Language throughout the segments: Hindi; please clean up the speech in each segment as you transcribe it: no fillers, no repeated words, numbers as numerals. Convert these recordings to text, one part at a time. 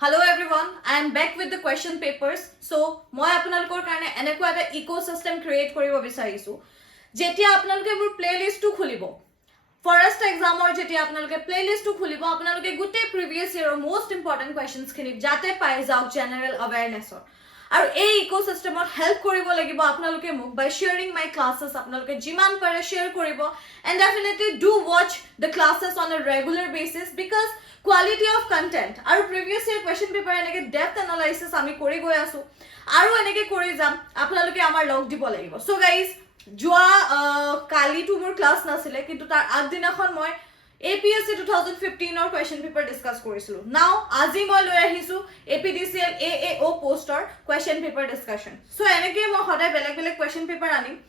Hello everyone, I am back with the question papers. So, মই আপোনালোকৰ কাৰণে এনেকুৱা এটা ইকোসিস্টেম ক্ৰিয়েট কৰিব বিচাৰিছো যেতিয়া আপোনালোকে মোৰ প্লেলিষ্টটো খুলিব ফৰেষ্ট এক্সামৰ যেতিয়া আপোনালোকে প্লেলিষ্টটো খুলিব আপোনালোকে গোটেই প্ৰিভিয়াস ইয়াৰৰ মোস্ট ইম্পৰ্টেন্ট কোৱেশ্চনছ খিনি যাতে পাই যাওক জেনাৰেল অৱেৰনেছৰ আৰু এই ইকোসিস্টেমত হেল্প কৰিব লাগিব আপোনালোকে মোক বাই শেয়াৰিং মাই ক্লাसेस আপোনালোকে যিমান পাৰে শেয়াৰ কৰিব and definitely do watch the classes on a regular basis because quality of content আৰু previous year question paper এনেকে depth analysis আমি কৰি গৈ আছো আৰু এনেকে কৰি যাম আপোনালোকে আমাৰ লগ দিব লাগিব সো গাইস যোৱা কালি টু মোৰ ক্লাস নাছিলে কিন্তু তাৰ আগদিনাখন মই APSC 2015 ৰ question paper ডিসকাস কৰিছিলো নাও আজি মই লৈ আহিছো APDCL AAO পোষ্টৰ question paper discussion সো এনেকে মই সদায় বেলেগ বেলেগ question paper আনিম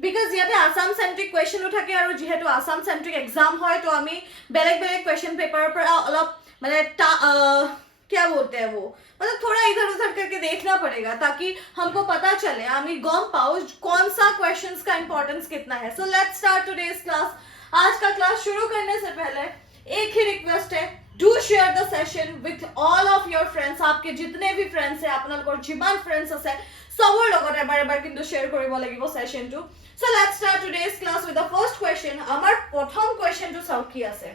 because ইয়াতে আসাম সেন্ট্রিক কোয়েশ্চনও থাকে আৰু যেহেতু আসাম সেন্ট্রিক एग्जाम হয় তো আমি বেলেগ বেলেগ क्वेश्चन पेपर पर অলপ মানে क्या बोलते हैं वो मतलब थोड़ा इधर उधर करके देखना पड़ेगा ताकि हमको पता चले हमें गम पाओ कौन सा क्वेश्चंस का इंपॉर्टेंस कितना है so let's start today's class आज का क्लास शुरू करने से पहले एक ही रिक्वेस्ट है do share the session with all of your friends आपके जितने भी फ्रेंड्स है अपना लोग जिमान फ्रेंड्स আছে সবৰ লগত এবাৰ কিন্তু শেয়াৰ কৰিব লাগিব সেশনটো So let's start today's class with the first question. Amar prothom question to saw ki ase.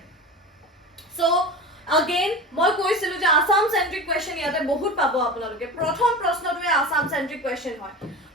So again moi koisilu je Assam centric question yate bahut pabo apnaloke. Prothom proshno to Assam centric question hoy.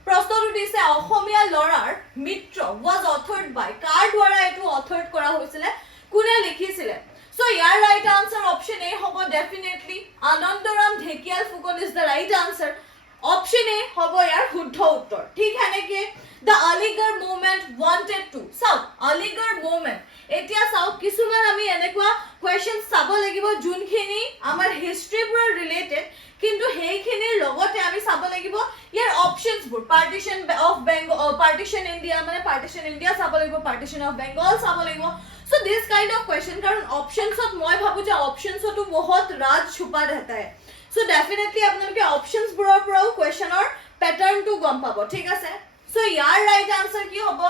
Proshno to dise Ohomia lorar Mitra was authored by kar dwara etu authored kora hoisile kune likhisile. So your right answer option A hobo definitely Anandaram Dhekial Fugon is the right answer. Option A hobo yar শুদ্ধ উত্তৰ ঠিক है নেকি the Aligarh movement wanted to so Aligarh movement এতিয়া চাও কিছুমান আমি এনেকুৱা কোৱেশ্চন চাব লাগিব যোনখিনি আমাৰ হিষ্ট্ৰী পুৰা ৰিলেটেড কিন্তু হেইখিনিৰ লগতে আমি চাব লাগিব ইয়াৰ অপচনছ বোৰ partition of Bengal partition India মানে পাৰ্টিশন ইণ্ডিয়া চাব লাগিব পাৰ্টিশন অফ বেংগল চাব লাগিব so this kind of question কাৰণ অপচনছত মই ভাবো যে অপচনছতো বহুত ৰাজ ছুপা रहता है so definitely আপোনালোকে অপচনছ বোৰৰ পৰাও কোৱেশ্চনৰ প্যাটাৰ্নটো গম পাব ঠিক আছে so ইয়াৰ ৰাইট আনসাৰ কি হ'ব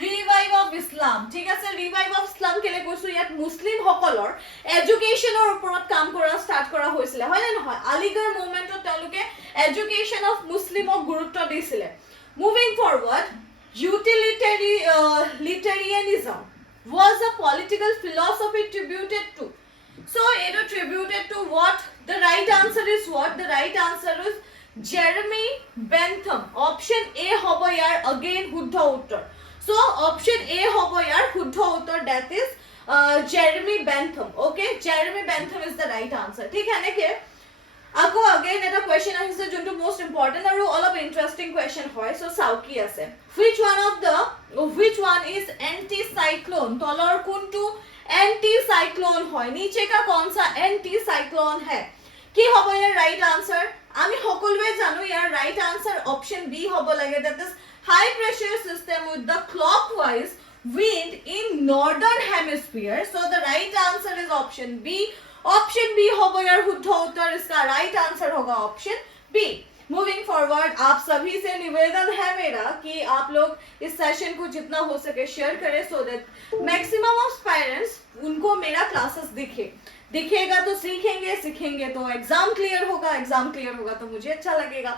ৰিভাইভ অফ ইছলাম ঠিক আছে ৰিভাইভ অফ ইছলাম কেলে কৈছো ইয়াত মুসলিম সকলৰ এডুকেশনৰ ওপৰত কাম কৰা ষ্টাৰ্ট কৰা হৈছিল হয় না নহয় আলিগড় মুভমেন্টত তেওঁলোকে এডুকেশন অফ মুসলিমক গুৰুত্ব দিছিলে moving forward utilitarianism was a political philosophy tributed to so it is tributed to what the right answer is what the right answer is Jeremy Bentham option A hobo yar again শুদ্ধ উত্তৰ so option A hobo yar শুদ্ধ উত্তৰ that is Jeremy Bentham okay Jeremy Bentham is the right answer ঠিক है নেকি আকৌ again এটা question আহিছে যোনটো most important আৰু অলপ interesting question হয় so চাও কি আছে which one is anticyclone তলৰ কোনটো anticyclone হয় নিচে का कौन सा anticyclone है কি হ'ব ইয়াৰ ৰাইট আনসাৰ আমি সকলোৱে জানো ইয়াৰ ৰাইট আনসাৰ অপচন বি হ'ব লাগে that is high pressure system with the clockwise wind in northern hemisphere so the right answer is option b option b होगा यार शुद्ध उत्तर इसका राइट आंसर होगा ऑप्शन बी मूविंग फॉरवर्ड आप सभी से निवेदन है मेरा कि आप लोग इस सेशन को जितना हो सके शेयर करें so that maximum of parents उनको मेरा क्लासेस दिखेगा तो सीखेंगे तो एग्जाम क्लियर होगा तो मुझे अच्छा लगेगा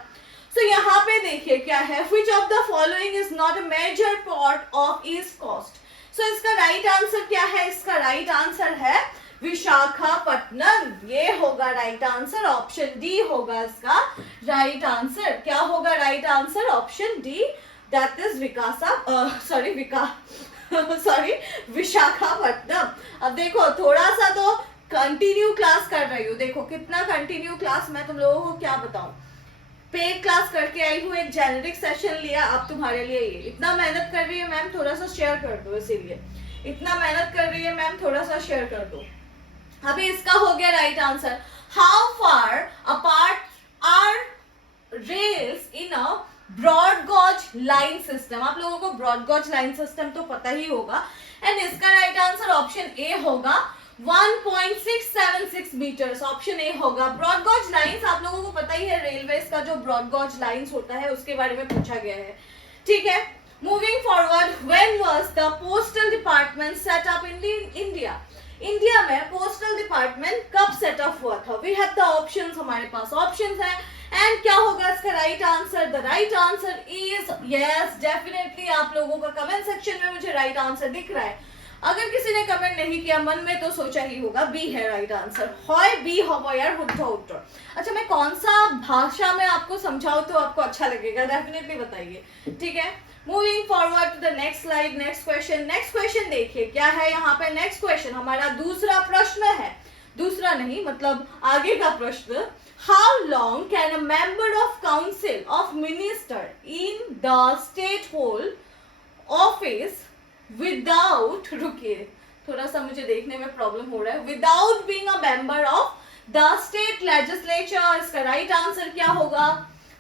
सो यहाँ पे देखिए क्या है which of the following is not a major part of East Coast so इसका राइट आंसर क्या है इसका राइट आंसर है विशाखापट्टनम ये होगा राइट आंसर ऑप्शन डी होगा इसका राइट आंसर क्या होगा right answer option D that is Visakhapatnam अब देखो थोड़ा सा तो कंटिन्यू क्लास कर रही हूँ देखो कितना कंटिन्यू क्लास मैं तुम लोगों को क्या बताऊं पेड क्लास करके आई हूँ एक जेनेरिक सेशन लिया अब तुम्हारे लिए ये इतना मेहनत कर रही है मैम थोड़ा सा शेयर कर दो इसीलिए इतना मेहनत कर रही है मैम थोड़ा सा शेयर कर दो अभी इसका हो गया right answer how far apart are rails in a broad gauge line system आप लोगों को ब्रॉड गॉज लाइन सिस्टम तो पता ही होगा एंड इसका राइट आंसर ऑप्शन ए होगा 1.676 मीटर्स ऑप्शन ए होगा ब्रॉड गॉज लाइंस आप लोगों को पता ही है रेलवेज का जो ब्रॉड गॉज लाइंस होता है उसके बारे में पूछा गया है ठीक है moving forward when was the postal department set up in India India में पोस्टल डिपार्टमेंट कब सेटअप हुआ था? वी हैव द ऑप्शंस, हमारे पास ऑप्शंस है। एंड क्या होगा इसका right answer? The right answer is yes, definitely आप लोगों का कमेंट सेक्शन में मुझे राइट आंसर दिख रहा है। अगर किसी ने कमेंट नहीं किया मन में तो सोचा ही होगा बी है राइट आंसर। हॉय बी हवा यार हुद्धा उत्तर। अच्छा, मैं कौन सा भाषा में आपको समझाऊं तो आपको अच्छा लगेगा, डेफिनेटली बताइए, ठीक है। Moving forward to the next slide, next question. Next question देखिए क्या है यहाँ पे। नेक्स्ट क्वेश्चन हमारा दूसरा प्रश्न है, दूसरा नहीं मतलब आगे का प्रश्न। How long can a member of council of minister in the state hold office without, रुकिए थोड़ा सा मुझे देखने में प्रॉब्लम हो रहा है, without being a member of the state legislature. इसका राइट आंसर क्या होगा?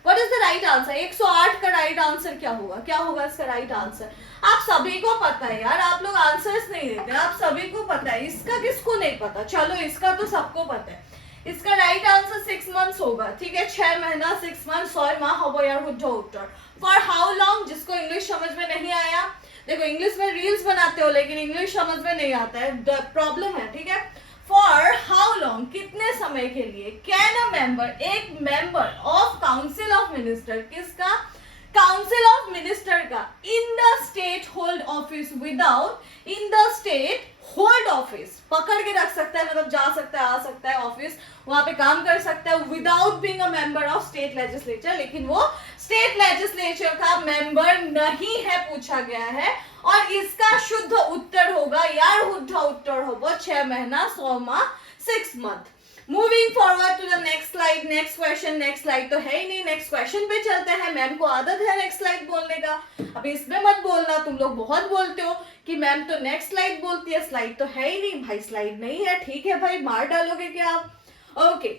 What is the right answer? 108 का राइट आंसर क्या होगा? क्या होगा इसका राइट आंसर? आप सभी को पता है यार, आप लोग आंसर्स नहीं देते, आप सभी को पता है। इसका किसको नहीं पता? चलो इसका तो सबको पता है। इसका राइट आंसर 6 मंथ्स होगा, ठीक है, 6 महीना, 6 मंथ, 6 माह हो यार हुड्डा उत्तर। For how long? जिसको इंग्लिश समझ में नहीं आया, देखो इंग्लिश में रील्स बनाते हो लेकिन इंग्लिश समझ में नहीं आता है, प्रॉब्लम है, ठीक है। फॉर हाउ लॉन्ग, कितने समय के लिए, कैन अ मेंबर, एक member of council of minister, किसका? काउंसिल ऑफ मिनिस्टर का, in the state hold office, without, in the state hold office, पकड़ के रख सकता है, मतलब जा सकता है, आ सकता है ऑफिस, वहां पे काम कर सकता है, without being a member of state legislature, लेकिन वो स्टेट लेजिस्लेचर का मेंबर नहीं है, पूछा गया है। और इसका शुद्ध उत्तर होगा यार हुड्डा उत्तर होगा 6 महीना, 100 माह, 6 month. Moving forward to the next slide, next question. Next slide तो है ही नहीं, नेक्स्ट क्वेश्चन पे चलते हैं। मैम को आदत है नेक्स्ट स्लाइड बोलने का, अभी इसमें मत बोलना, तुम लोग बहुत बोलते हो कि मैम तो नेक्स्ट स्लाइड बोलती है, स्लाइड तो है ही नहीं। भाई स्लाइड नहीं है, ठीक है भाई, मार डालोगे क्या आप? ओके,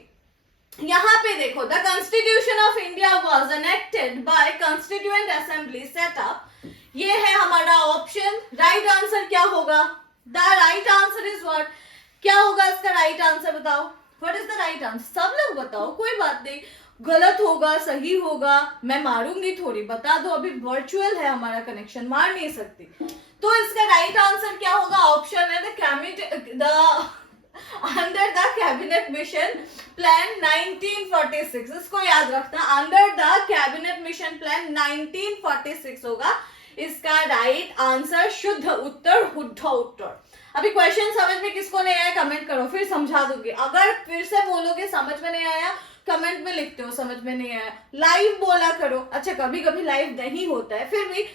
यहाँ पे देखो, the constitution of India was enacted by constituent assembly setup. ये है हमारा ऑप्शन। राइट आंसर क्या होगा? The right answer is what? क्या होगा इसका राइट आंसर? बताओ, what is the right answer? सब लोग बताओ, कोई बात नहीं, गलत होगा सही होगा मैं मारूंगी थोड़ी, बता दो, अभी वर्चुअल है हमारा कनेक्शन, मार नहीं सकती। तो इसका राइट आंसर क्या होगा? ऑप्शन है the under the cabinet mission plan 1946, इसको याद रखना, under the cabinet mission plan 1946 होगा इसका राइट आंसर, शुद्ध उत्तर, हुड्डा उत्तर। अभी क्वेश्चन समझ में किसको नहीं आया कमेंट करो, फिर समझा दूंगी। अगर फिर से बोलोगे समझ में नहीं आया, कमेंट में लिखते हो समझ में नहीं आया, लाइव बोला करो। अच्छा, कभी कभी लाइव नहीं होता है, फिर भी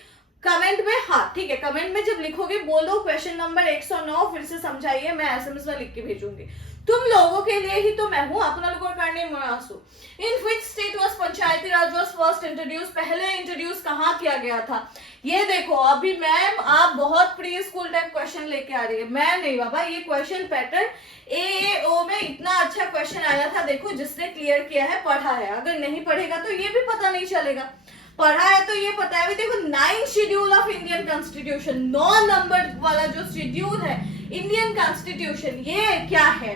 कमेंट में, हाँ ठीक है, कमेंट में जब लिखोगे बोलो क्वेश्चन नंबर 109 फिर से समझाइए, मैं एसएमएस में लिख के भेजूंगी। तुम लोगों के लिए ही तो मैं हूं, अपना लोगों करने मनासू। In which state was panchayati raj was first introduce, पहले इंट्रोड्यूस कहाँ किया गया था? ये देखो, अभी मैम आप बहुत प्री स्कूल टाइप क्वेश्चन लेके आ रही है, मैं नहीं बाबा। ये क्वेश्चन पैटर्न एओ में इतना अच्छा क्वेश्चन आया था, देखो जिसने क्लियर किया है, पढ़ा है, अगर नहीं पढ़ेगा तो ये भी पता नहीं चलेगा, पढ़ा है तो ये पता है। देखो 9 schedule of Indian constitution, 9 number वाला जो शेड्यूल है इंडियन कॉन्स्टिट्यूशन, ये क्या है?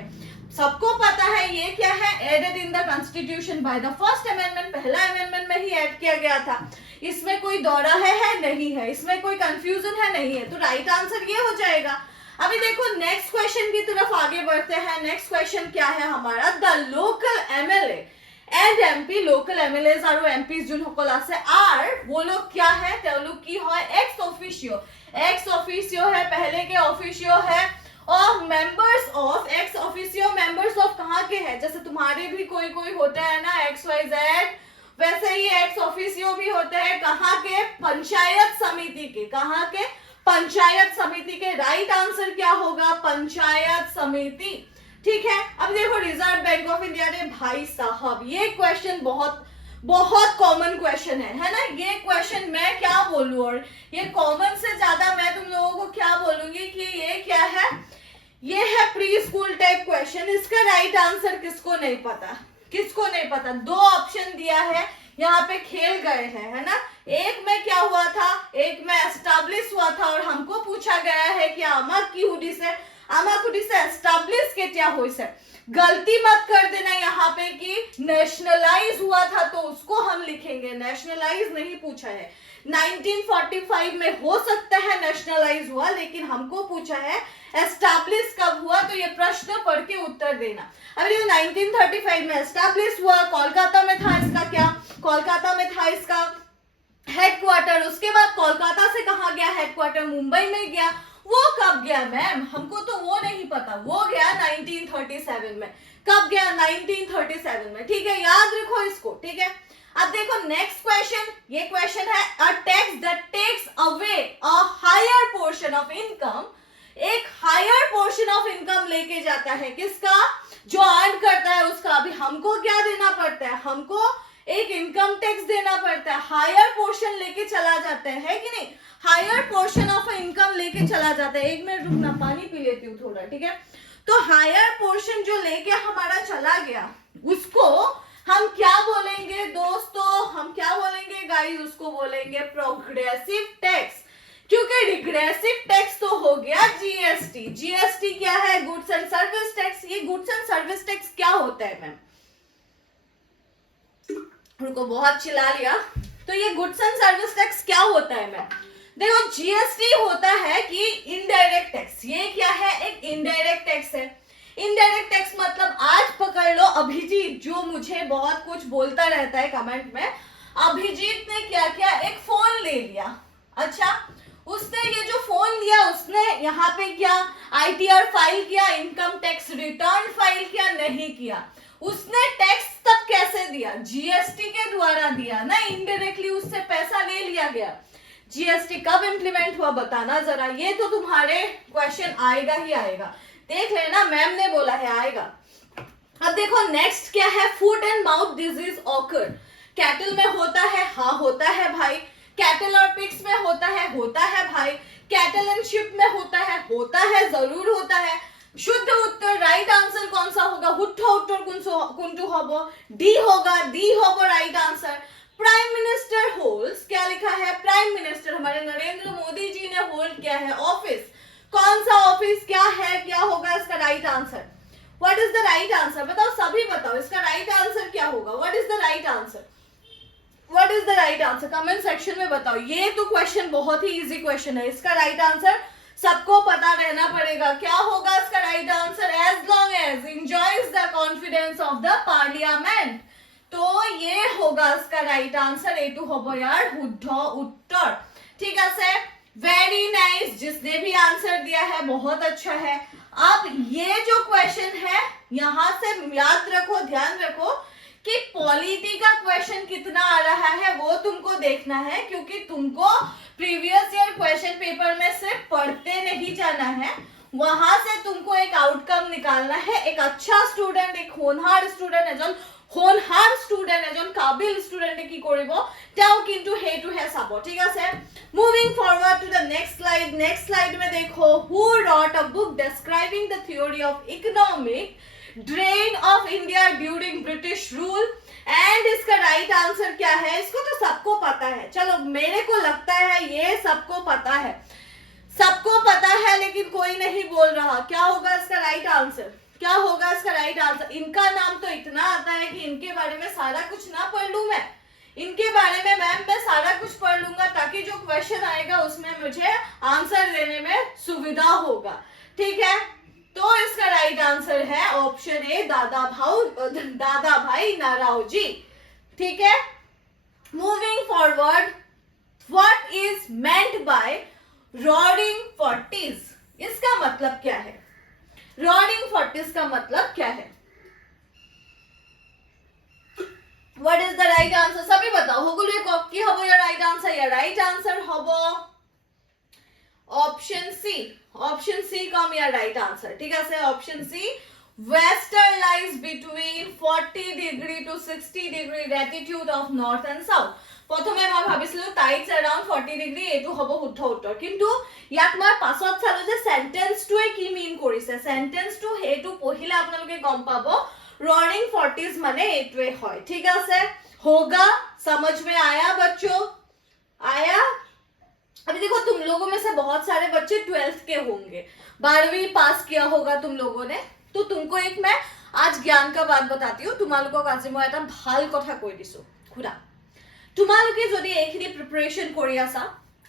सबको पता है ये क्या है? Added in the constitution by the first amendment, पहला अमेंडमेंट में ही ऐड किया गया था। इसमें कोई दौरा है नहीं है, इसमें कोई कंफ्यूजन है नहीं है, तो राइट आंसर ये हो जाएगा। अभी देखो नेक्स्ट क्वेश्चन की तरफ आगे बढ़ते हैं। नेक्स्ट क्वेश्चन क्या है हमारा? The local MLA and MP, local MLAs और एमपीज जिनসকল আছে आर, वो लोग क्या है? তেওঁলোক কি হয়? एक्स ऑफिशियो, एक्स ऑफिशियो है, पहले के ऑफिशियो है, और members of ex officio, members of कहाँ के हैं? जैसे तुम्हारे भी कोई कोई होता है ना एक्स वाई जेड, वैसे ही एक्स ऑफिशियो भी होते हैं, कहाँ के? पंचायत समिति के, कहाँ के? पंचायत समिति के। राइट आंसर क्या होगा? पंचायत समिति, ठीक है। अब देखो रिजर्व बैंक ऑफ इंडिया ने, भाई साहब ये क्वेश्चन बहुत बहुत कॉमन क्वेश्चन है ना? ये क्वेश्चन मैं क्या बोलूं, और ये कॉमन से ज्यादा मैं तुम लोगों को क्या बोलूंगी कि ये क्या है? ये है प्री स्कूल टाइप क्वेश्चन। इसका राइट आंसर किसको नहीं पता? किसको नहीं पता? 2 ऑप्शन दिया है, यहाँ पे खेल गए हैं, है ना? एक में क्या हुआ था? एक में एस्टैब्लिश हुआ था, और हमको पूछा गया है कि आमाकुडी से एस्टैब्लिश के क्या हुई से। गलती मत कर देना यहाँ पे कि नेशनलाइज हुआ था, तो उसको हम लिखेंगे, नेशनलाइज नहीं पूछा है। 1945 में हो सकता है नेशनलाइज हुआ, लेकिन हमको पूछा है एस्टैब्लिश कब हुआ, तो ये प्रश्न पढ़ के उत्तर देना। अभी देखो 1935 में एस्टैब्लिश हुआ, कोलकाता में था इसका क्या, कोलकाता में था इसका हेडक्वार्टर। उसके बाद कोलकाता से कहाँ गया हेडक्वार्टर, मुंबई में गया। वो कब गया मैम, हमको तो वो नहीं पता, वो गया 1937 में। कब गया, 1937 में, ठीक है, याद रखो इसको, ठीक है। अब देखो नेक्स्ट क्वेश्चन, ये क्वेश्चन है a tax that takes away a higher portion of income, एक हायर पोर्शन ऑफ इनकम लेके जाता है, किसका, जो अर्न करता है उसका। अभी हमको क्या देना पड़ता है, हमको एक इनकम टैक्स देना पड़ता है, हायर पोर्शन लेके चला जाता है कि नहीं, हायर पोर्शन ऑफ इनकम लेके चला जाता है। एक मिनट रुकना, पानी पी लेती हूँ थोड़ा, ठीक है। तो हायर पोर्शन जो लेके हमारा चला गया, उसको हम क्या बोलेंगे दोस्तों, हम क्या बोलेंगे गाइस, उसको बोलेंगे प्रोग्रेसिव टैक्स, क्योंकि रिग्रेसिव टैक्स तो हो गया जीएसटी। जीएसटी क्या है, गुड्स एंड सर्विस टैक्स। ये गुड्स एंड सर्विस टैक्स क्या होता है मैम, उनको बहुत चिल्ला लिया। तो ये गुड्स एंड सर्विस टैक्स क्या होता है मैम, देखो जीएसटी होता है कि इनडायरेक्ट टैक्स। ये क्या है, एक इनडायरेक्ट टैक्स है। इनडायरेक्ट टैक्स मतलब आज पकड़ लो अभिजीत, जो मुझे बहुत कुछ बोलता रहता है कमेंट में, अभिजीत ने क्या किया, एक फोन ले लिया। अच्छा, उसने ये जो फोन लिया, उसने यहाँ पे क्या आईटीआर फाइल किया, इनकम टैक्स रिटर्न फाइल किया, नहीं किया। उसने टैक्स तब कैसे दिया, जीएसटी के द्वारा दिया ना, इनडायरेक्टली उससे पैसा ले लिया गया। जीएसटी कब इंप्लीमेंट हुआ बताना जरा, ये तो तुम्हारे क्वेश्चन आएगा ही आएगा, देख लेना, मैम ने बोला है आएगा। अब देखो नेक्स्ट क्या है, foot and mouth disease occur. Cattle में होता है, हाँ होता है भाई। कैटल और पिग्स में होता है भाई। कैटल एंड शिप में होता है, जरूर होता है। शुद्ध उत्तर राइट आंसर कौन सा होगा, हुट्ठ उत्तर कुंटू होबो, डी होगा, डी होबो right answer. Prime minister holds, क्या लिखा है, प्राइम मिनिस्टर हमारे नरेंद्र मोदी जी ने होल्ड किया है ऑफिस। कौन सा ऑफिस, क्या है, क्या होगा इसका right answer, what is the right answer, बताओ सभी बताओ, इसका राइट आंसर क्या होगा, what is the right answer, what is the right answer, comment section में बताओ। ये तो क्वेश्चन बहुत ही इजी क्वेश्चन है, इसका राइट आंसर सबको पता रहना पड़ेगा। क्या होगा इसका right answer, as long as enjoys the confidence of the parliament. तो ये होगा इसका राइट आंसर, ए टू होबो यार हुड्ढ उत्तर, ठीक है सर, वेरी नाइस। जिसने भी आंसर दिया है बहुत अच्छा है। अब ये जो क्वेश्चन है, यहां से याद रखो, ध्यान रखो कि पॉलिटी का क्वेश्चन कितना आ रहा है वो तुमको देखना है, क्योंकि तुमको प्रीवियस ईयर क्वेश्चन पेपर में सिर्फ पढ़ते नहीं जाना है, वहां से तुमको एक आउटकम निकालना है। एक अच्छा स्टूडेंट, एक होनहार स्टूडेंट है, होनहार स्टूडेंट एজন কাবিল স্টুডেন্টে কি কৰিব তেওঁ কিন্তু হেতু হে চাব, ঠিক আছে। Moving forward to the next slide. Next slide में देखो, who wrote a book describing the theory of economic drain of India during British rule, and इसका राइट आंसर क्या है, इसको तो सबको पता है, चलो मेरे को लगता है ये सबको पता है, सबको पता है, लेकिन कोई नहीं बोल रहा। क्या होगा इसका राइट आंसर, क्या होगा इसका राइट आंसर। इनका नाम तो इतना आता है कि इनके बारे में सारा कुछ ना पढ़ लूं मैं, इनके बारे में मैम मैं सारा कुछ पढ़ लूंगा, ताकि जो क्वेश्चन आएगा उसमें मुझे आंसर देने में सुविधा होगा, ठीक है। तो इसका राइट आंसर है ऑप्शन ए, दादा भाई नाराओजी, ठीक है। Moving forward, what is meant by roaring forties, इसका मतलब क्या है, रोअरिंग फोर्टीज का मतलब क्या है, what is the right answer, सभी बताओ। होगुले কি হবে या राइट आंसर, या राइट आंसर হবে ऑप्शन सी, ऑप्शन सी कम या राइट आंसर, ठीक है। Option C, western lies between 40 degree to 60 degree latitude of north and south. प्रथमे মই ভাবিছিলো টাইটস अराउंड 40 ডিগ্री এটো হ'ব শুদ্ধ উত্তৰ, কিন্তু ইয়াত মই পাছত চালো যে সেন্টেন্সটোৱে কি মিন কৰিছে, সেন্টেন্সটো হেতু পঢ়িলে আপোনালোকে গম পাব रॉरिंग फोर्टीज माने एटवे হয়, ठीक है। होगा, समझ में आया बच्चों, आया। अभी देखो तुम लोगों में से बहुत सारे बच्चे 12th के होंगे, 12वीं पास किया होगा तुम लोगों ने, तो तुमको एक मैं आज ज्ञान का बात बताती हूँ। तुम्हालोকক आज मैं এটা ভাল কথা কৈ দিছো, খুৰা তোমালোকে যদি এইখিনি প্ৰিপাৰেচন কৰি আছা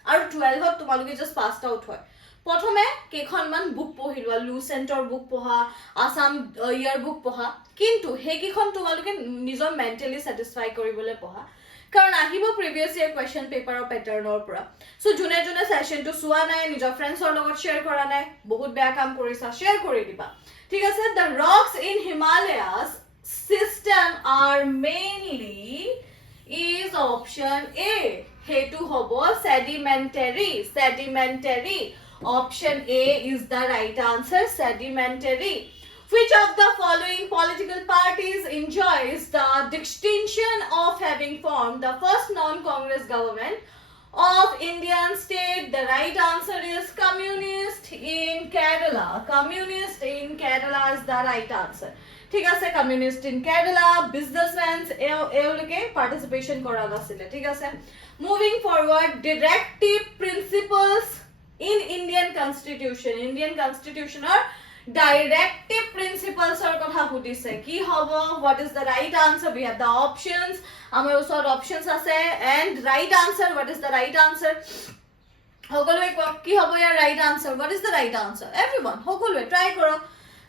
আৰু 12ত তোমালোকে জাস্ট পাসড আউট হয়, প্ৰথমে কেইখনমান বুক পঢ়িলোৱা লুচেন্টৰ বুক পঢ়া আসাম ইয়াৰ বুক পঢ়া কিন্তু হেকিখন তোমালোকে নিজৰ মেন্টালি স্যাটিসফাই কৰিবলৈ পঢ়া কাৰণ আহিব প্ৰিভিয়াস ইয়াৰ কোৱেশ্চন পেপাৰৰ প্যাটাৰ্নৰ পৰা সো জুনে জুনে সেশনটো চোৱা নাই নিজৰ ফ্ৰেণ্ডছৰ লগত শেয়াৰ কৰা নাই বহুত বেয়া কাম কৰিছা শেয়াৰ কৰি দিবা ঠিক আছে the rocks in Himalayas system are mainly is option A hetu hobo sedimentary option A is the right answer sedimentary which of the following political parties enjoys the distinction of having formed the first non-congress government of Indian state the right answer is communist in Kerala is the right answer ঠিক আছে কমিউনিষ্ট ইন কেৰালা বিজনেসম্যানস এওঁলোকে পাৰ্টিসিপেশন কৰা আছিল ঠিক আছে moving forward directive principles in Indian কনস্টিটিউশনৰ ডাইৰেক্টিভ প্ৰিন্সিপলছৰ কথা সুধিছে কি হ'ব what is the right answer we have the options আমাৰ ওচৰত অপশনস আছে and right answer what is the right answer সকলোৱে কি হ'ব ইয়াৰ right answer what is the right answer everyone সকলোৱে ট্ৰাই কৰক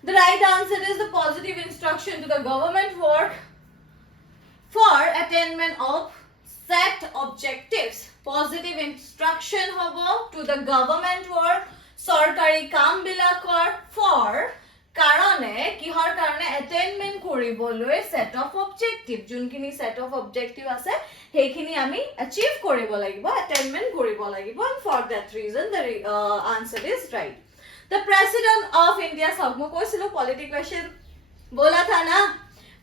The right answer is the positive instruction to the government work for attainment of set objectives. Positive instruction hobo to the government work sorkari kaam bilakor for karone kihor karone attainment koriboloi set of objective junkini set of objective ase hekhini ami achieve koribo lagibo attainment koribo lagibo and for that reason the answer is right. The president of India सबको कोई पॉलिटिकल क्वेश्चन बोला था ना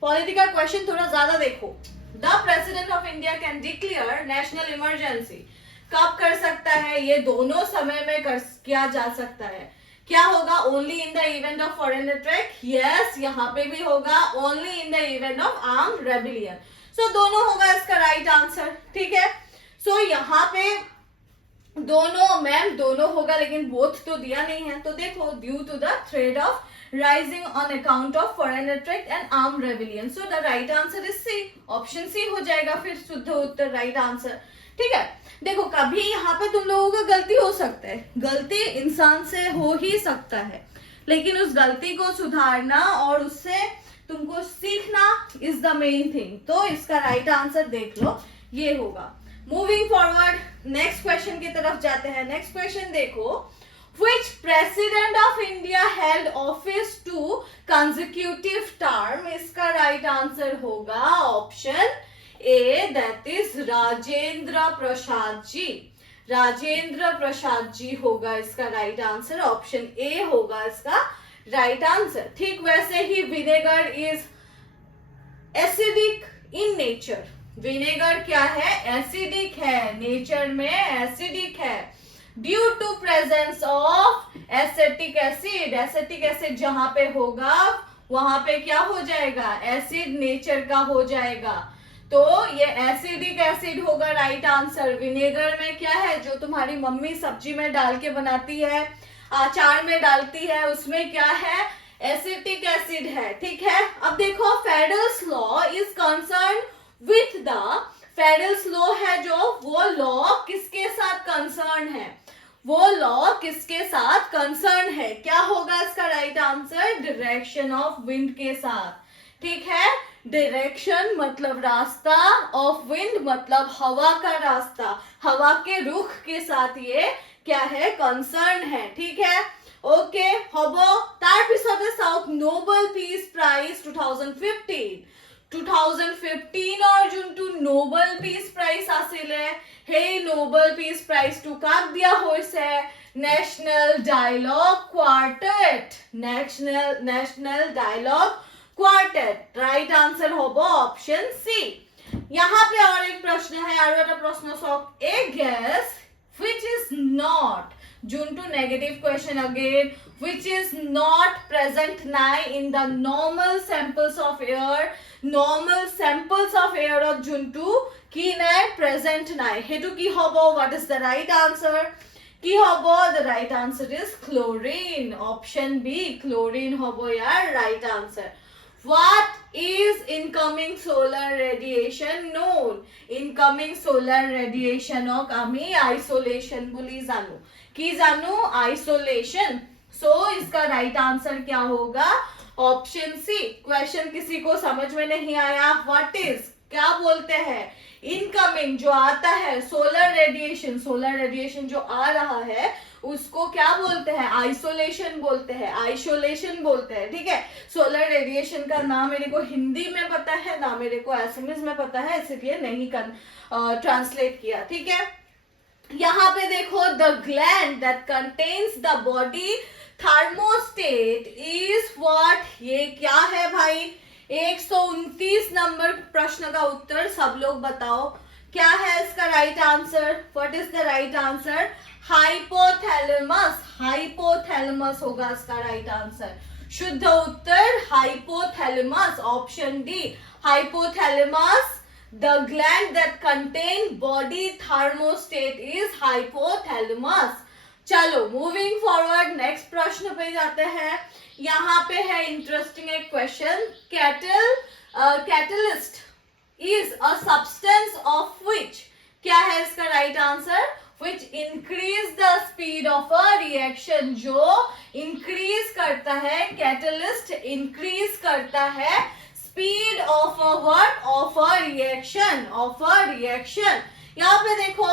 पॉलिटिकल क्वेश्चन थोड़ा ज्यादा देखो The president of India can declare national emergency कब कर सकता है ये दोनों समय में किया जा सकता है क्या होगा only in the event of foreign attack yes यहाँ पे भी होगा only in the event of armed rebellion so दोनों होगा इसका right answer ठीक है so यहाँ पे दोनों मैम दोनों होगा लेकिन बोथ तो दिया नहीं है तो देखो due to the threat of rising on account of foreign attack and arm rebellion so the right answer is C option C हो जाएगा फिर शुद्ध उत्तर राइट आंसर ठीक है देखो कभी यहाँ पे तुम लोगों का गलती हो सकता है गलती इंसान से हो ही सकता है लेकिन उस गलती को सुधारना और उससे तुमको सीखना इज द मेन थिंग तो इसका राइट आंसर देख लो ये होगा मूविंग फॉरवर्ड नेक्स्ट क्वेश्चन की तरफ जाते हैं नेक्स्ट क्वेश्चन देखो which president of India held office to consecutive term इसका राइट आंसर होगा option A that is Rajendra Prasad ji होगा इसका राइट आंसर ऑप्शन ए होगा इसका राइट आंसर ठीक वैसे ही vinegar is acidic in nature vinegar क्या है एसिडिक है नेचर में एसिडिक है due to presence of acetic acid जहां पे होगा वहां पे क्या हो जाएगा एसिड नेचर का हो जाएगा तो ये एसिडिक एसिड होगा राइट आंसर विनेगर में क्या है जो तुम्हारी मम्मी सब्जी में डाल के बनाती है अचार में डालती है उसमें क्या है एसिटिक एसिड है ठीक है अब देखो federals law is concern with the federals law है जो वो लॉ किसके साथ कंसर्न है क्या होगा इसका right answer direction of wind के साथ ठीक है डायरेक्शन मतलब रास्ता ऑफ विंड मतलब हवा का रास्ता हवा के रुख के साथ ये क्या है कंसर्न है ठीक है ओके हबो तार पिछते साउथ नोबेल पीस प्राइज 2015 और जोंटू नोबेल पीस प्राइज आसिले हे नोबेल पीस प्राइज टू काक दिया होइसे National Dialogue Quartet right answer होबो ऑप्शन सी यहाँ पे और एक प्रश्न है और एक प्रश्न solve a guess which is not June to negative question again, which is not present now in the normal samples of air of June to ki nai present nai hetu ki hobo what is the right answer ki hobo the right answer is chlorine option B chlorine hobo yar right answer What is incoming solar radiation known? Incoming solar radiation ok ami isolation boli janu ki janu isolation. So इसका राइट आंसर क्या होगा? Option C. क्वेश्चन किसी को समझ में नहीं आया? व्हाट इज, क्या बोलते हैं? इनकमिंग जो आता है सोलर रेडिएशन, सोलर रेडिएशन जो आ रहा है उसको क्या बोलते हैं? आइसोलेशन बोलते हैं, आइसोलेशन बोलते हैं. ठीक है, सोलर रेडिएशन का नाम मेरे को हिंदी में पता है ना मेरे को एसएमएस में पता है, इसलिए नहीं ट्रांसलेट किया. ठीक है, यहाँ पे देखो the gland that contains the body thermostat is what. ये क्या है भाई? 129 नंबर प्रश्न का उत्तर सब लोग बताओ क्या है इसका right answer? What is the right answer? Hypothalamus. Hypothalamus होगा इसका राइट आंसर. शुद्ध उत्तर hypothalamus, option D. Hypothalamus, the gland that contain body thermostat is hypothalamus. चलो मूविंग फॉरवर्ड नेक्स्ट प्रश्न पे जाते हैं. यहाँ पे है इंटरेस्टिंग एक question. Catalyst is a substance of which. क्या है इसका right answer? Which increase the speed of a reaction. जो इंक्रीज करता है, कैटलिस्ट इंक्रीज करता है speed of a what? Of a reaction, of a reaction. यहाँ पे देखो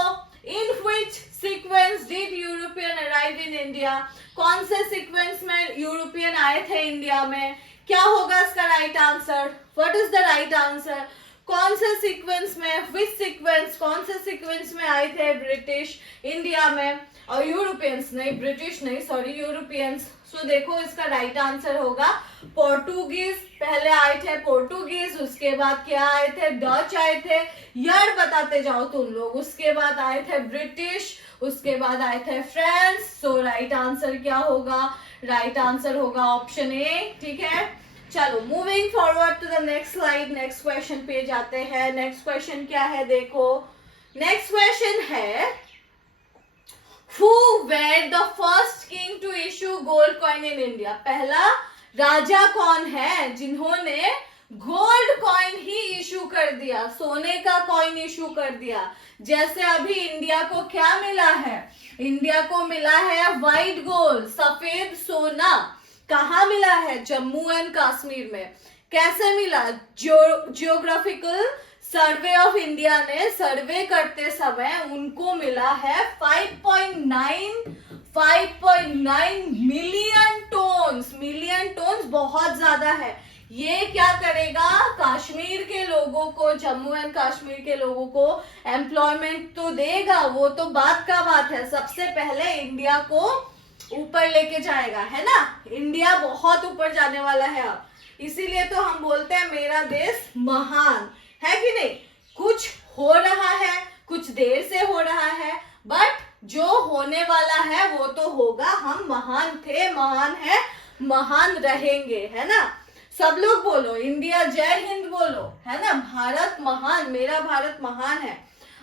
in which sequence did European arrive in India. कौन से सीक्वेंस में यूरोपियन आए थे इंडिया में? क्या होगा इसका right answer? What is the right answer? कौन से सीक्वेंस में, विच सीक्वेंस, कौन से सीक्वेंस में आए थे ब्रिटिश इंडिया में? और यूरोपियंस नहीं, ब्रिटिश नहीं, सॉरी यूरोपियंस. सो देखो इसका राइट आंसर होगा पोर्टुगीज. पहले आए थे पोर्टुगीज, उसके बाद क्या आए थे? डच आए थे. ईयर बताते जाओ तुम लोग. उसके बाद आए थे ब्रिटिश, उसके बाद आए थे फ्रांस. सो राइट आंसर क्या होगा? राइट आंसर होगा ऑप्शन ए. ठीक है, चलो moving forward to the next slide. Next question पे जाते हैं. नेक्स्ट क्वेश्चन क्या है देखो. नेक्स्ट क्वेश्चन है Who were the first king to issue gold coin in India? पहला राजा कौन है जिन्होंने गोल्ड कॉइन ही इशू कर दिया, सोने का कॉइन इशू कर दिया? जैसे अभी इंडिया को क्या मिला है? इंडिया को मिला है व्हाइट गोल्ड, सफेद सोना. कहाँ मिला है? जम्मू एंड कश्मीर में. कैसे मिला? जियोग्राफिकल सर्वे ऑफ इंडिया ने सर्वे करते समय उनको मिला है 5.9 मिलियन टोन्स. मिलियन टोन्स बहुत ज्यादा है. ये क्या करेगा? कश्मीर के लोगों को, जम्मू एंड कश्मीर के लोगों को एम्प्लॉयमेंट तो देगा, वो तो बात का बात है. सबसे पहले इंडिया को ऊपर लेके जाएगा, है ना. इंडिया बहुत ऊपर जाने वाला है अब. इसीलिए तो हम बोलते हैं मेरा देश महान है कि नहीं. कुछ हो रहा है, कुछ देर से हो रहा है, बट जो होने वाला है वो तो होगा. हम महान थे, महान है, महान रहेंगे, है ना. सब लोग बोलो इंडिया जय हिंद बोलो, है ना. भारत महान, मेरा भारत महान है.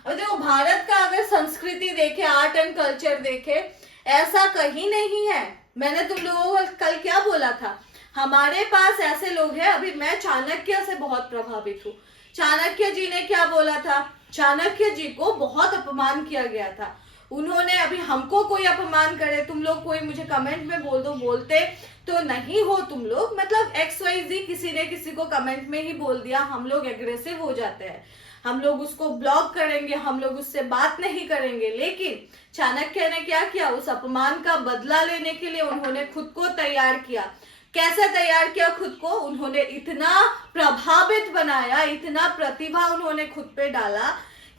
और देखो भारत का अगर संस्कृति देखे, आर्ट एंड कल्चर देखे, ऐसा कहीं नहीं है. मैंने तुम लोगों को कल क्या बोला था? हमारे पास ऐसे लोग हैं. अभी मैं चाणक्य से बहुत प्रभावित हूँ. चाणक्य जी ने क्या बोला था? चाणक्य जी को बहुत अपमान किया गया था. उन्होंने, अभी हमको कोई अपमान करे, तुम लोग कोई मुझे कमेंट में बोल दो, बोलते तो नहीं हो तुम लोग, मतलब XYZ किसी ने किसी को कमेंट में ही बोल दिया, हम लोग एग्रेसिव हो जाते हैं, हम लोग उसको ब्लॉक करेंगे, हम लोग उससे बात नहीं करेंगे. लेकिन चाणक्य ने क्या किया? उस अपमान का बदला लेने के लिए उन्होंने खुद को तैयार किया. कैसे तैयार किया खुद को? उन्होंने इतना प्रभावित बनाया, इतना प्रतिभा उन्होंने खुद पे डाला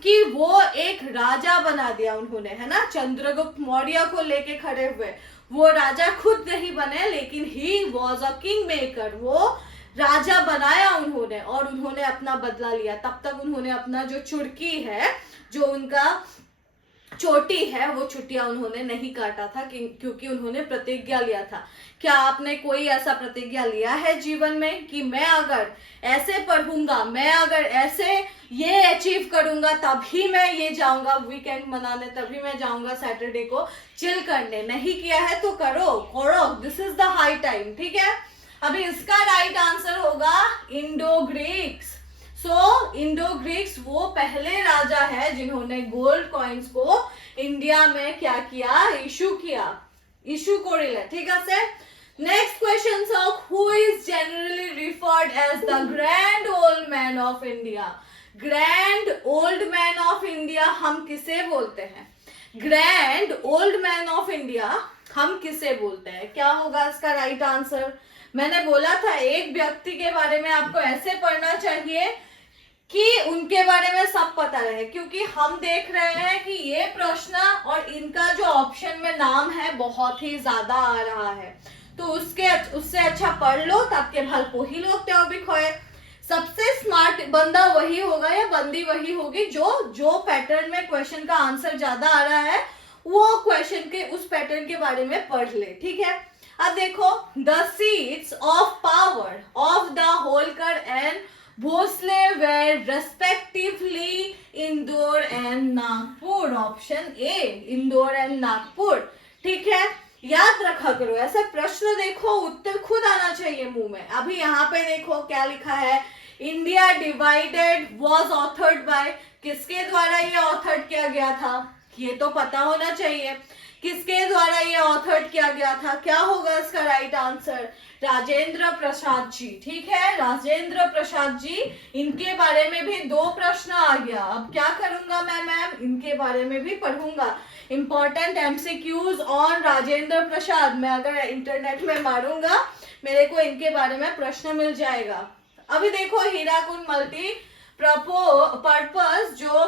कि वो एक राजा बना दिया उन्होंने, है ना. चंद्रगुप्त मौर्य को लेके खड़े हुए. वो राजा खुद नहीं बने, लेकिन he was a king maker. वो राजा बनाया उन्होंने और उन्होंने अपना बदला लिया. तब तक उन्होंने अपना जो चुड़की है, जो उनका चोटी है, वो छुट्टियां उन्होंने नहीं काटा था, क्योंकि उन्होंने प्रतिज्ञा लिया था. क्या आपने कोई ऐसा प्रतिज्ञा लिया है जीवन में कि मैं अगर ऐसे पढ़ूंगा, मैं अगर ऐसे ये अचीव करूंगा, तभी मैं ये जाऊंगा वीकेंड मनाने, तभी मैं जाऊंगा सैटरडे को चिल करने? नहीं किया है तो करो, करो. This is the high time. ठीक है, अभी इसका राइट आंसर होगा इंडो ग्रीक्स. सो इंडो ग्रीक्स वो पहले राजा है जिन्होंने गोल्ड कॉइन्स को इंडिया में क्या किया, इशू करिले. ठीक আছে. Next question, sir. Who is generally referred as the grand old man of India? Grand old man of India हम किसे बोलते हैं? Grand old man of India हम किसे बोलते हैं? क्या होगा इसका राइट आंसर? मैंने बोला था एक व्यक्ति के बारे में आपको ऐसे पढ़ना चाहिए कि उनके बारे में सब पता रहे, क्योंकि हम देख रहे हैं कि ये प्रश्न और इनका जो ऑप्शन में नाम है बहुत ही ज्यादा आ रहा है. तो उससे अच्छा पढ़ लो ताकि भल पढ़िलो त्यो বিষয়ে. सबसे स्मार्ट बंदा वही होगा या बंदी वही होगी जो पैटर्न में क्वेश्चन का आंसर ज्यादा आ रहा है वो क्वेश्चन के उस पैटर्न के बारे में पढ़ ले. ठीक है. अब देखो, the seats of power of the Holkar and Bhosle were respectively Indore and Nagpur. Option A, Indore and Nagpur. ठीक है. याद रखा करो, ऐसे प्रश्न देखो उत्तर खुद आना चाहिए मुंह में. अभी यहाँ पे देखो क्या लिखा है, India divided was authored bye. किसके द्वारा ये ऑथर्ड किया गया था ये तो पता होना चाहिए. किसके द्वारा ये ऑथर्ड किया गया था? क्या होगा इसका राइट आंसर? राजेंद्र प्रसाद जी. ठीक है, राजेंद्र प्रसाद जी. इनके बारे में भी 2 प्रश्न आ गया. अब क्या करूंगा मैं मैम, इनके बारे में भी पढ़ूंगा. Important MCQs on Rajendra Prasad मैं अगर इंटरनेट में मारूंगा मेरे को इनके बारे में प्रश्न मिल जाएगा. अभी देखो, हीराकुंड मल्टी पर्पस जो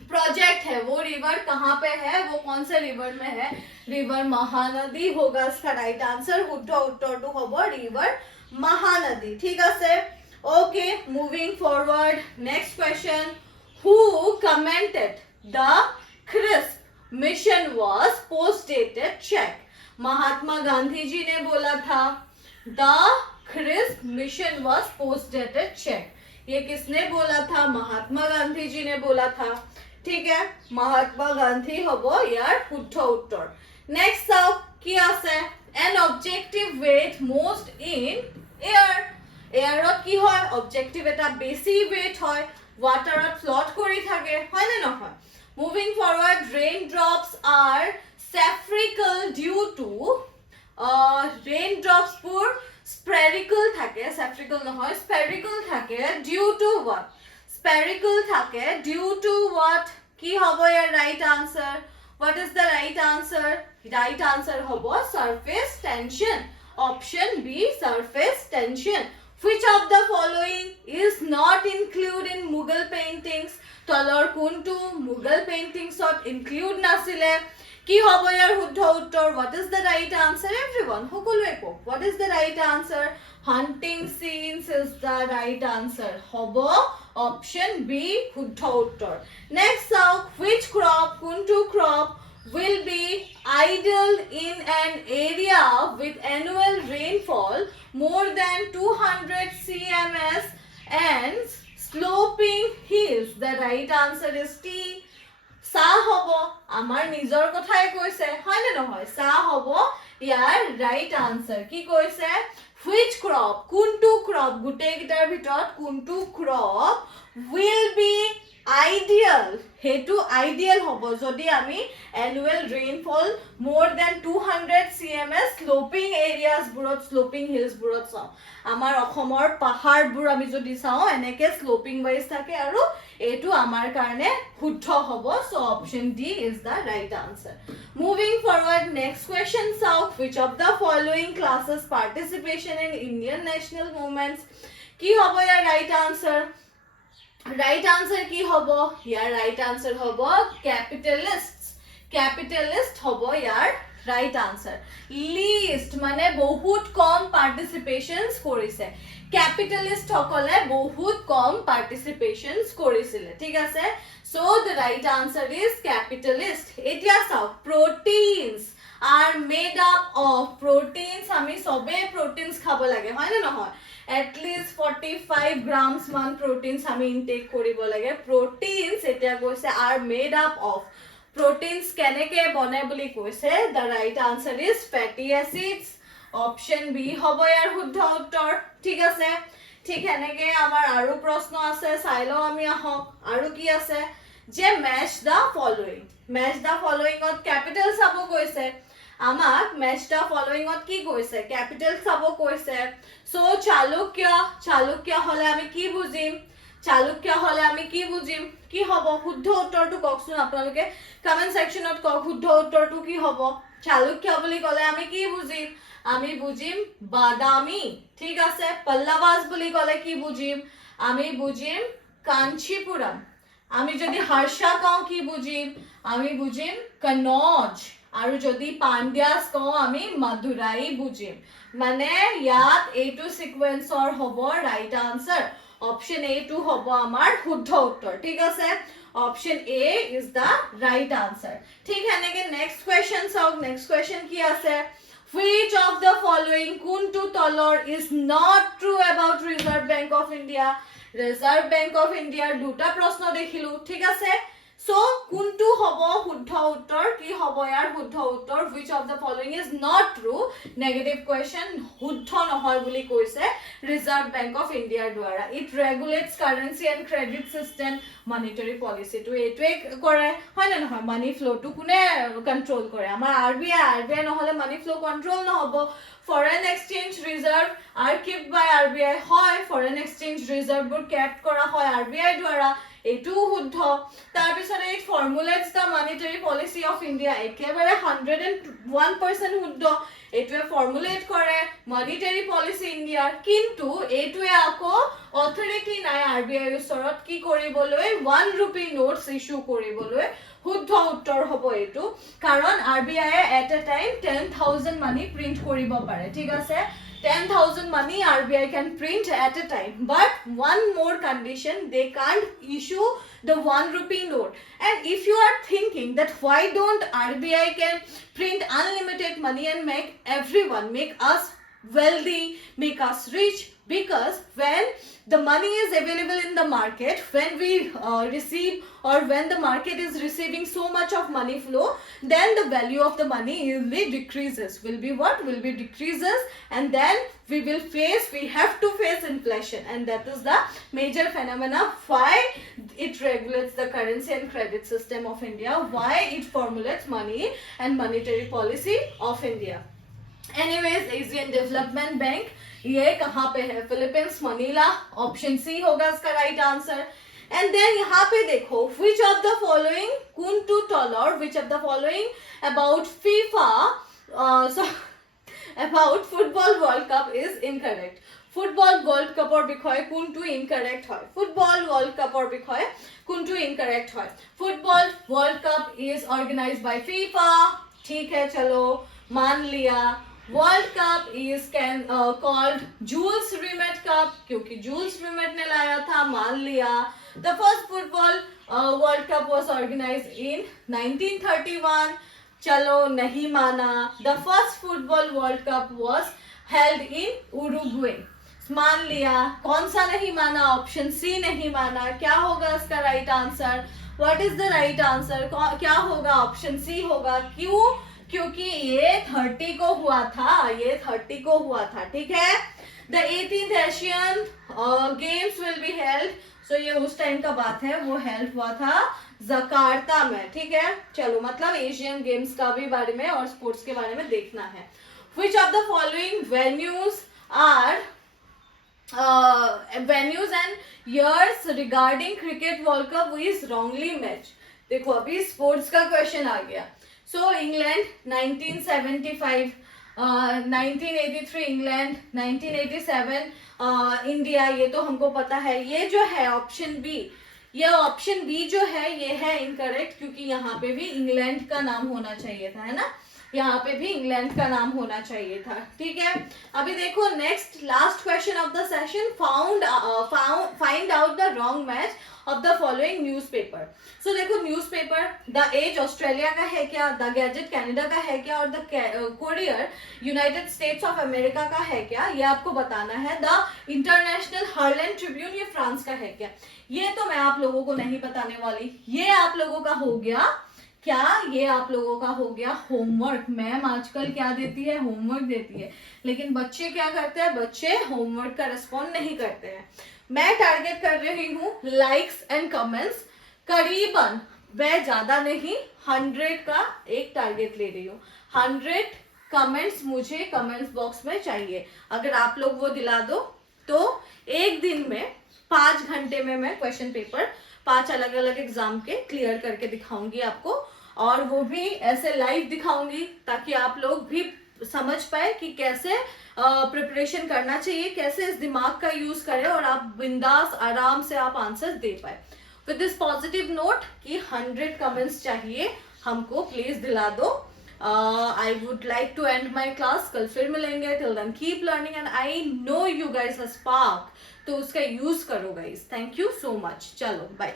प्रोजेक्ट है वो रिवर कहाँ पे है, वो कौन से रिवर में है? रिवर महानदी होगा इसका राइट आंसर. उत्तर होगा रिवर महानदी. ठीक है. Okay, moving forward. Next question, who commented the Cripps mission was post dated check. Mahatma Gandhi ji ने बोला था the Cripps mission was post dated check. ये किसने बोला था? महात्मा गांधी जी ने बोला था. ठीक है, महात्मा गांधी हबो यार শুদ্ধ उत्तर. नेक्स्ट চাও কি আছে, an objective weight most in air. এয়ারত কি হয়? অবজেক্টিভ এটা বেশি ওয়েট হয়, ওয়াটারত ফ্লট কৰি থাকে, হয় না নহয়? Moving forward, rain drops are spherical due to rain drops পুর স্পেরিকল থাকে, স্যাফ্রিকল নহয় স্পেরিকল থাকে ডিউ টু হোয়াট? स्पेरिकल থাকে ডিউ টু হোয়াট? কি হবে এর right answer? What is the right answer? Right answer হবে surface tension. Option B, surface tension. Which of the following is not included in Mughal paintings? তলৰ কোনটো মুঘল পেইন্টিংছত ইনক্লুড নাছিলে? কি হবে ইয়াৰ শুদ্ধ উত্তৰ? What is the right answer? Everyone সকলোৱে কওক, what is the right answer? Hunting scenes is the right answer. হব অপশন বি শুদ্ধ উত্তৰ. নেক্সট চাওক, which crop, কোনটো crop will be ideal in an area with annual rainfall more than 200 cms and sloping hills? The right answer is T. চাহ হব, আমাৰ নিজৰ কথাই কৈছে, হয় নে নহয়? চাহ হব ইয়াৰ ৰাইট আনসাৰ. কি কৈছে? which crop, কোনটো crop, গোটেই গিটাৰ ভিতৰত কোনটো crop will be ideal? হেতু আইডিয়াল হব যদি আমি annual rainfall more than 200 cms sloping areas বুৰত, sloping hills বুৰত চাও. আমাৰ অসমৰ পাহাৰবোৰ আমি যদি চাও এনেকে sloping wise থাকে আৰু এটো আমাৰ কাৰণে শুদ্ধ হব. so option D is the right answer. Moving forward, next question চাও, which of the following classes participation in Indian national movements? কি হব ইয়াৰ right answer? রাইট আনসার কি হব? ইয়ার রাইট আনসার হব ক্যাপিটালিস্ট. ক্যাপিটালিস্ট হব ইয়ার রাইট আনসার. লিস্ট মানে বহুত কম পার্টিসিপেশনস কৰিছে. ক্যাপিটালিস্ট সকলে বহুত কম পার্টিসিপেশনস কৰিছিলে. ঠিক আছে. So the right answer is capitalist. এতিয়া চাও, proteins are made up of. proteins আমি সবে proteins খাব লাগে, হয় না নহয়? at least 45 grams মান proteins আমি intake কৰিব লাগে. proteins এতিয়া কৈছে are made up of. proteins কেনেকে বনে বুলি কৈছে? the right answer is fatty acids, option B হ'ব ইয়াৰ শুদ্ধ উত্তৰ ঠিক আছে ঠিক এনেকে আমাৰ আৰু প্ৰশ্ন আছে চাই লওঁ আমি আহক আৰু কি আছে যে মেচ দা ফলোইঙত ক্যাপিটেল চাব কৈছে আমাক মেচ দা ফলোইঙত কি কৈছে ক্যাপিটেল চাব কৈছে সো চালুক্য হলে আমি কি বুজিম কি হ'ব শুদ্ধ উত্তৰটো কওকচোন আপোনালোকে কমেন্ট সেকশনত কওক শুদ্ধ উত্তৰটো কি হ'ব চালুক্য বুলি ক'লে আমি কি বুজিম আমি বুজিম বাদামী ঠিক আছে পল্লৱাস বুলি ক'লে কি বুজিম আমি বুজিম কাঞ্চীপুৰম আমি যদি হৰ্ষা কওঁ কি বুজিম আমি বুজিম কনৌজ আৰু যদি পাণ্ড্যাস কওঁ আমি মদুৰাই বুজিম মানে ইয়াত এইটো সিকোয়েন্সৰ হ'ব ৰাইট আনসাৰ অপশন এ টু হ'ব আমাৰ শুদ্ধ উত্তৰ ঠিক আছে option A is the right answer ঠিক হেনেকে নেক্সট কোৱেশ্চন চাওক নেক্সট কোৱেশ্চন কি আছে Which of the following kuntu tolor is not true about Reserve Bank of India? Reserve Bank of India দুটা প্ৰশ্ন দেখিলো ঠিক আছে সো কোনটো হ'ব শুদ্ধ উত্তৰ কি হ'ব ইয়াৰ শুদ্ধ উত্তৰ which of the following is not true negative question শুদ্ধ নহয় বুলি কৈছে Reserve Bank of India দ্বাৰা it regulates currency and credit system monetary policy to এইটোৱে কৰে হয় না নহয় মানি ফ্লো টু কোনে কন্ট্ৰোল কৰে আমাৰ RBI নহলে মানি ফ্লো কন্ট্ৰোল নহব foreign exchange reserve are kept by RBI হয় foreign exchange reserve বোৰ kept কৰা হয় RBI দ্বাৰা এটো শুদ্ধ তাৰ পিছতে it formulates the monetary policy of India একেবাৰে 101% শুদ্ধ এটোৱে ফৰ্মুলেট কৰে monetary policy ইণ্ডিয়াৰ কিন্তু এটোৱে আকৌ অথৰিটি নাই RBI ওচৰত কি কৰিবলৈ 1 rupee notes ইস্যু কৰিবলৈ শুদ্ধ উত্তৰ হ'ব এটো কাৰণ RBI at a time 10,000 money print কৰিব পাৰে ঠিক আছে 10,000 money RBI can print at a time but one more condition they can't issue the 1 rupee note and if you are thinking that why don't RBI can print unlimited money and make us wealthy make us rich because when the money is available in the market when we receive or when the market is receiving so much of money flow then the value of the money will be decreases and then we have to face inflation and that is the major phenomena why it regulates the currency and credit system of India why it formulates money and monetary policy of India anyways Asian Development Bank ये कहाँ पे है फिलीपींस मनीला ऑप्शन सी होगा इसका राइट आंसर एंड देन यहाँ पे देखो which of the following kuntu tolor which of the following about FIFA about football world cup is incorrect football world কাপৰ বিষয়ে কোনটো ইনকারেক্ট হয় ফুটবল ওয়ার্ল্ড কাপৰ বিষয়ে কোনটো ইনকারেক্ট হয় football world cup is organized by FIFA ठीक है चलो मान लिया World Cup is called Jules Rimet Cup क्योंकि Jules Rimet ने लाया था मान लिया The first football World Cup was organized in 1931 चलो नहीं माना The first football World Cup was held in Uruguay मान लिया कौन सा नहीं माना ऑप्शन सी नहीं माना क्या होगा इसका right answer what is the right answer क्या होगा ऑप्शन सी होगा क्यों क्योंकि ये 30 को हुआ था ठीक है the 18th Asian games will be held so ये उस टाइम का बात है वो हेल्ड हुआ था जकार्ता में ठीक है चलो मतलब एशियन गेम्स का भी बारे में और स्पोर्ट्स के बारे में देखना है which of the following venues are venues and years regarding cricket world cup is wrongly matched देखो अभी स्पोर्ट्स का क्वेश्चन आ गया So England 1975, 1983 England, 1987 इंडिया ये तो हमको पता है ये जो है ऑप्शन बी जो है ये है इनकरेक्ट क्योंकि यहाँ पे भी इंग्लैंड का नाम होना चाहिए था है ना यहाँ पे भी इंग्लैंड का नाम होना चाहिए था ठीक है अभी देखो next last question of the session find out the wrong match of the following newspaper so देखो न्यूज़पेपर द एज ऑस्ट्रेलिया का है क्या द गैजेट कनाडा का है क्या और the courier United states of America का है क्या ये आपको बताना है द इंटरनेशनल हर्लैंड ट्रिब्यून ये फ्रांस का है क्या ये तो मैं आप लोगों को नहीं बताने वाली ये आप लोगों का हो गया क्या ये आप लोगों का हो गया होमवर्क। मैम आजकल क्या देती है, होमवर्क देती है, लेकिन बच्चे क्या करते हैं, बच्चे होमवर्क का रिस्पॉन्ड नहीं करते हैं। मैं टारगेट कर रही हूँ लाइक्स एंड कमेंट्स, करीबन मैं ज्यादा नहीं 100 का एक टारगेट ले रही हूँ। 100 कमेंट्स मुझे कमेंट्स बॉक्स में चाहिए। अगर आप लोग वो दिला दो तो एक दिन में 5 घंटे में मैं क्वेश्चन पेपर 5 अलग अलग एग्जाम के क्लियर करके दिखाऊंगी आपको, और वो भी ऐसे लाइव दिखाऊंगी ताकि आप लोग भी समझ पाए कि कैसे प्रिपरेशन करना चाहिए, कैसे इस दिमाग का यूज करें और आप बिंदास आराम से आप आंसर दे पाए। विद दिस पॉजिटिव नोट कि 100 कमेंट्स चाहिए हमको, प्लीज दिला दो। I would like to end my class। कल फिर मिलेंगे। till then keep learning and I know you guys have spark, तो उसका यूज करो guys. Thank you so much. चलो बाय।